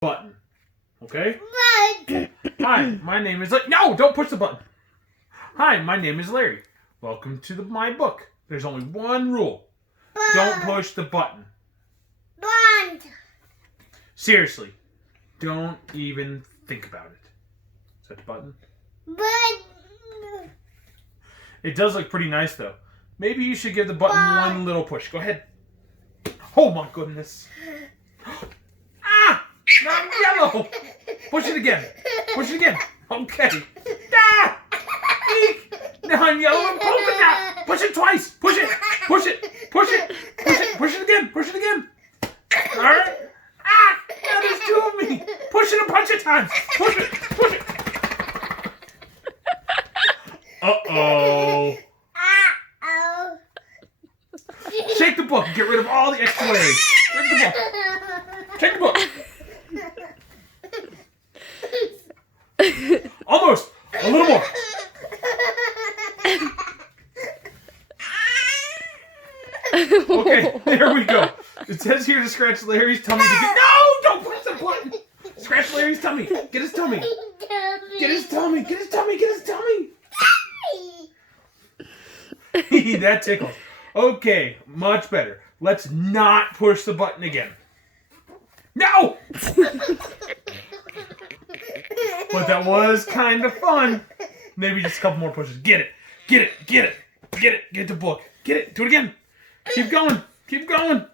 button. Okay? Hi, my name is... No, don't push the button. Hi, my name is Larry. Welcome to my book. There's only one rule. Don't push the button. Seriously, don't even think about it. Is that the button? It does look pretty nice, though. Maybe you should give the button one little push. Go ahead. Oh, my goodness. Ah! Now I'm yellow. Push it again. Push it again. Okay. Ah! Eek! Now I'm yellow and polka dot. Push it twice. Push it. Push it. Push it. Push it. Push it again. Push it again. All right. Ah! Now there's two of me. Push it a bunch of times. Push it. Push it. Uh-oh. Shake the book and get rid of all the extra layers. Shake the book. Shake the book. Almost. A little more. Okay, there we go. It says here to scratch Larry's tummy. No! Don't push the button. Scratch Larry's tummy. Get his tummy. Get his tummy. Get his tummy. Get his tummy. That tickles. Okay, much better. Let's not push the button again. No! But that was kind of fun. Maybe just a couple more pushes. Get it. Get it. Get it. Get it. Get the book. Get it. Do it again. Keep going. Keep going.